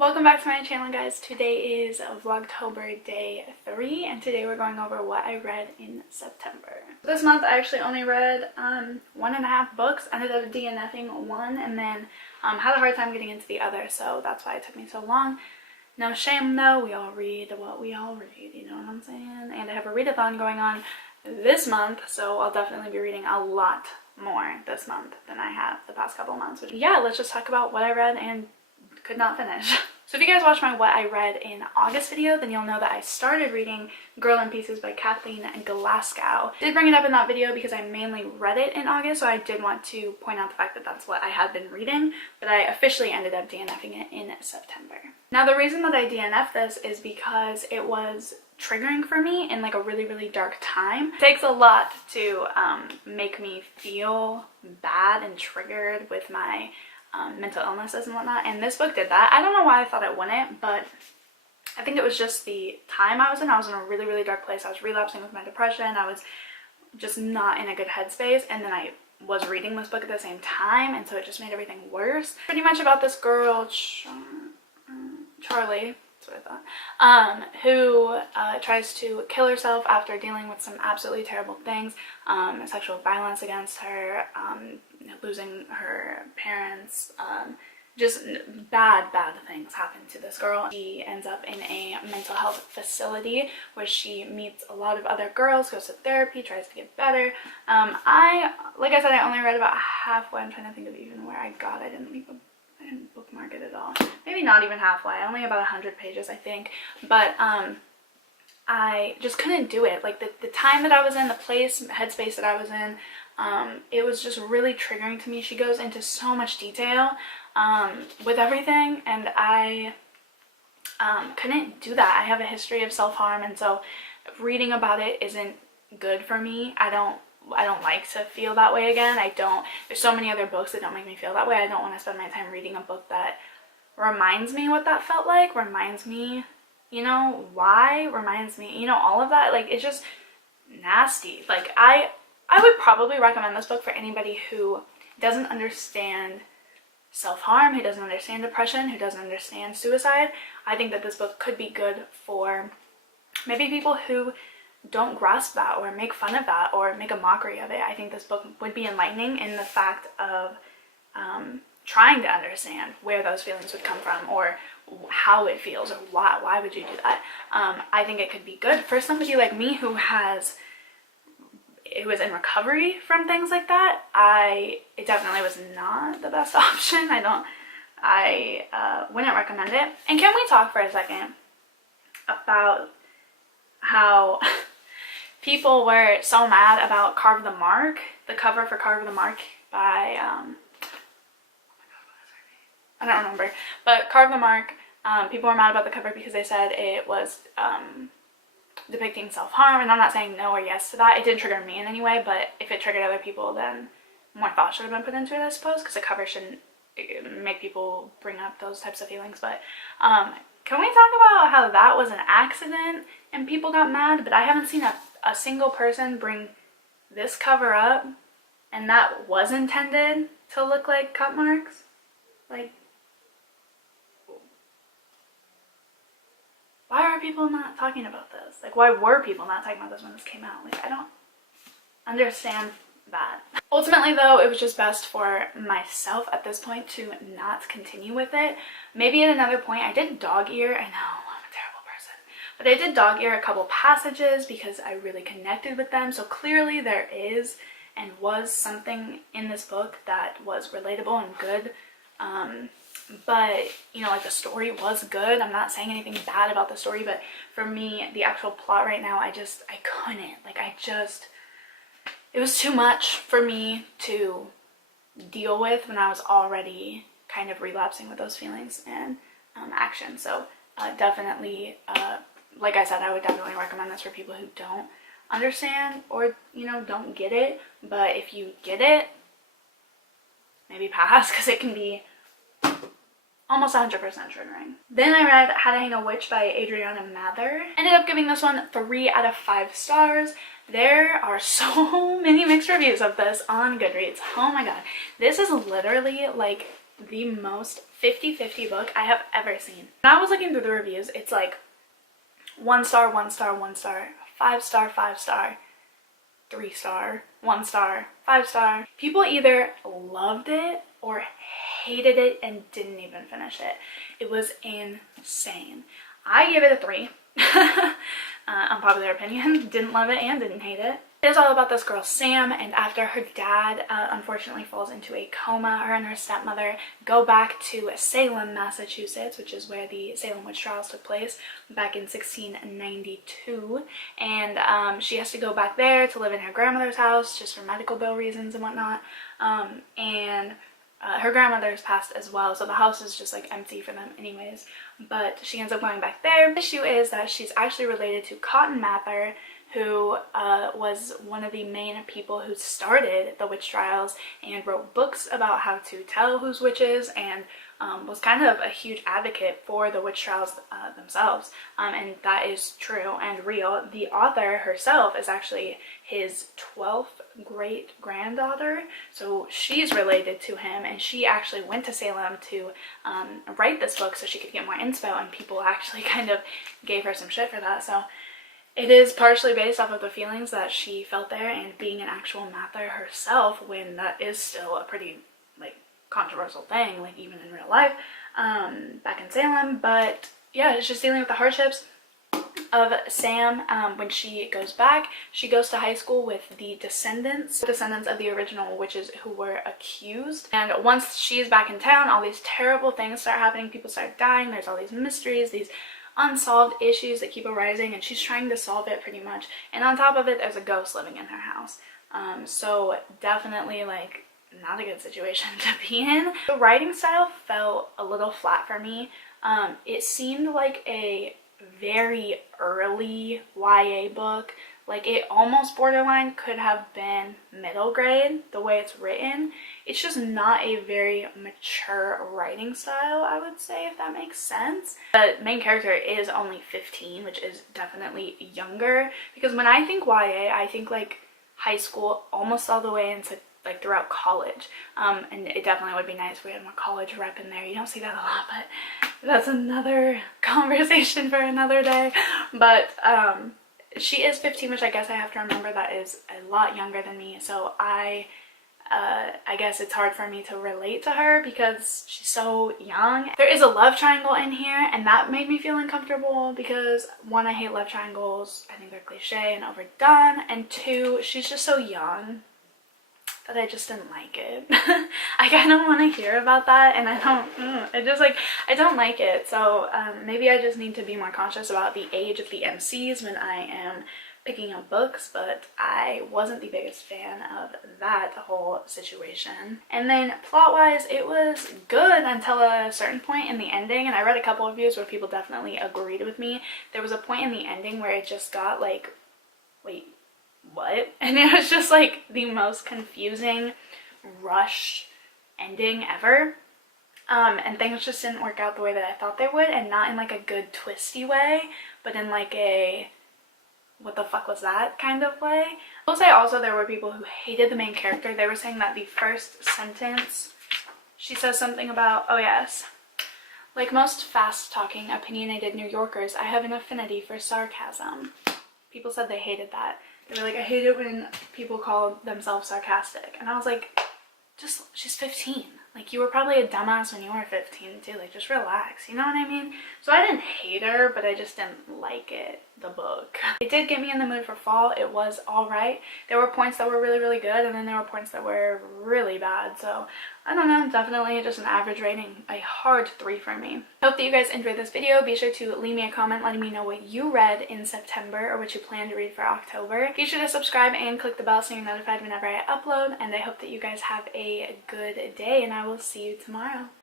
Welcome back to my channel, guys. Today is Vlogtober day 3 and today we're going over what I read in September. This month I actually only read 1.5 books, ended up DNFing one and then had a hard time getting into the other, so that's why it took me so long. No shame though, we all read what we all read, you know what I'm saying? And I have a readathon going on this month, so I'll definitely be reading a lot more this month than I have the past couple months. But yeah, let's just talk about what I read and could not finish. So if you guys watched my what I read in August video, then you'll know that I started reading Girl in Pieces by Kathleen and Glasgow. I did bring it up in that video because I mainly read it in August, so I did want to point out the fact that that's what I had been reading, but I officially ended up DNFing it in September. Now the reason that I DNF'd this is because it was triggering for me in like a really dark time. It takes a lot to make me feel bad and triggered with my mental illnesses and whatnot, and this book did that. I don't know why I thought it wouldn't, but I think it was just the time I was in. I was in a really dark place. I was relapsing with my depression. I was just not in a good headspace, and then I was reading this book at the same time, and so it just made everything worse. Pretty much about this girl, Charlie, that's what I thought, who tries to kill herself after dealing with some absolutely terrible things, sexual violence against her, losing her parents, just bad things happen to this girl. She ends up in a mental health facility where she meets a lot of other girls, goes to therapy, tries to get better. Like I said, I only read about halfway. I'm trying to think of even where I got it. I didn't bookmark it at all. Maybe not even halfway. Only about 100 pages, I think. But I just couldn't do it. Like the time that I was in, the headspace that I was in, it was just really triggering to me. She goes into so much detail with everything, and I couldn't do that. I have a history of self-harm, and so reading about it isn't good for me. I don't like to feel that way again. There's so many other books that don't make me feel that way. I don't want to spend my time reading a book that reminds me what that felt like, reminds me, you know, why, reminds me, you know, all of that. Like, it's just nasty. Like, I would probably recommend this book for anybody who doesn't understand self-harm, who doesn't understand depression, who doesn't understand suicide. I think that this book could be good for maybe people who don't grasp that or make fun of that or make a mockery of it. I think this book would be enlightening in the fact of trying to understand where those feelings would come from or how it feels or why would you do that. I think it could be good for somebody like me who was in recovery from things like that. It definitely was not the best option. I wouldn't recommend it. And can we talk for a second about how people were so mad about Carve the Mark, the cover for Carve the Mark by, oh my god, what is her name? I don't remember. But Carve the Mark, people were mad about the cover because they said it was depicting self-harm, and I'm not saying no or yes to that. It didn't trigger me in any way, but if it triggered other people, then more thought should have been put into it, I suppose, because the cover shouldn't make people bring up those types of feelings. But can we talk about how that was an accident and people got mad? But I haven't seen a single person bring this cover up and that was intended to look like cut marks. Like, why are people not talking about this? Like, why were people not talking about this when this came out? Like, I don't understand that. Ultimately though, it was just best for myself at this point to not continue with it. Maybe at another point, I did dog ear. I know, I'm a terrible person. But I did dog ear a couple passages because I really connected with them. So clearly there is and was something in this book that was relatable and good. But, you know, like, the story was good. I'm not saying anything bad about the story, but for me, the actual plot right now, I couldn't. Like, it was too much for me to deal with when I was already kind of relapsing with those feelings and action. So definitely, like I said, I would definitely recommend this for people who don't understand or, you know, don't get it. But if you get it, maybe pass, because it can be almost 100% triggering. Then I read How to Hang a Witch by Adriana. Ended up giving this one 3 out of 5 stars. There are so many mixed reviews of this on Goodreads. Oh my god. This is literally like the most 50-50 book I have ever seen. When I was looking through the reviews, it's like 1 star, 1 star, 1 star, 5 star, 5 star, 3 star, 1 star, 5 star. People either loved it or hated it and didn't even finish it. It was insane. I gave it a 3. Unpopular opinion. Didn't love it and didn't hate it. It is all about this girl Sam, and after her dad unfortunately falls into a coma, her and her stepmother go back to Salem, Massachusetts, which is where the Salem witch trials took place back in 1692, and she has to go back there to live in her grandmother's house just for medical bill reasons and whatnot, her grandmother's passed as well, so the house is just like empty for them anyways, but she ends up going back there. The issue is that she's actually related to Cotton Mather, who was one of the main people who started the witch trials and wrote books about how to tell who's witches, and was kind of a huge advocate for the witch trials themselves, and that is true and real. The author herself is actually his 12th great granddaughter, so she's related to him, and she actually went to Salem to write this book so she could get more inspo, and people actually kind of gave her some shit for that. So it is partially based off of the feelings that she felt there, and being an actual Mather herself, when that is still a pretty like controversial thing, like even in real life, back in Salem. But yeah, it's just dealing with the hardships of Sam. When she goes back, she goes to high school with the descendants of the original witches who were accused, and once she's back in town, all these terrible things start happening. People start dying, there's all these mysteries, these unsolved issues that keep arising, and she's trying to solve it pretty much, and on top of it there's a ghost living in her house. So definitely like not a good situation to be in. The writing style felt a little flat for me. It seemed like a very early YA book. Like it almost borderline could have been middle grade the way it's written. It's just not a very mature writing style, I would say, if that makes sense. The main character is only 15, which is definitely younger, because when I think YA, I think like high school almost all the way into like throughout college, and it definitely would be nice if we had more college rep in there. You don't see that a lot, but that's another conversation for another day. But she is 15, which I guess I have to remember that is a lot younger than me, so I guess it's hard for me to relate to her because she's so young. There is a love triangle in here, and that made me feel uncomfortable because 1, I hate love triangles. I think they're cliche and overdone, and 2, she's just so young that I just didn't like it. I kind of want to hear about that, and I don't like it. So maybe I just need to be more conscious about the age of the MCs when I am picking up books, but I wasn't the biggest fan of that whole situation. And then plot-wise, it was good until a certain point in the ending, and I read a couple of reviews where people definitely agreed with me. There was a point in the ending where it just got like, wait, what? And it was just like the most confusing, rushed ending ever. And things just didn't work out the way that I thought they would, and not in like a good twisty way, but in like a what the fuck was that kind of way. I will say also there were people who hated the main character. They were saying that the first sentence, she says something about, oh yes, like most fast-talking, opinionated New Yorkers, I have an affinity for sarcasm. People said they hated that. They were like, I hate it when people call themselves sarcastic. And I was like, just, she's 15. Like, you were probably a dumbass when you were 15 too. Like, just relax, you know what I mean? So I didn't hate her, but I just didn't like it, the book. It did get me in the mood for fall. It was alright. There were points that were really, really good, and then there were points that were really bad. So, I don't know, definitely just an average rating. A hard 3 for me. I hope that you guys enjoyed this video. Be sure to leave me a comment letting me know what you read in September or what you plan to read for October. Be sure to subscribe and click the bell so you're notified whenever I upload, and I hope that you guys have a good day, and I will see you tomorrow.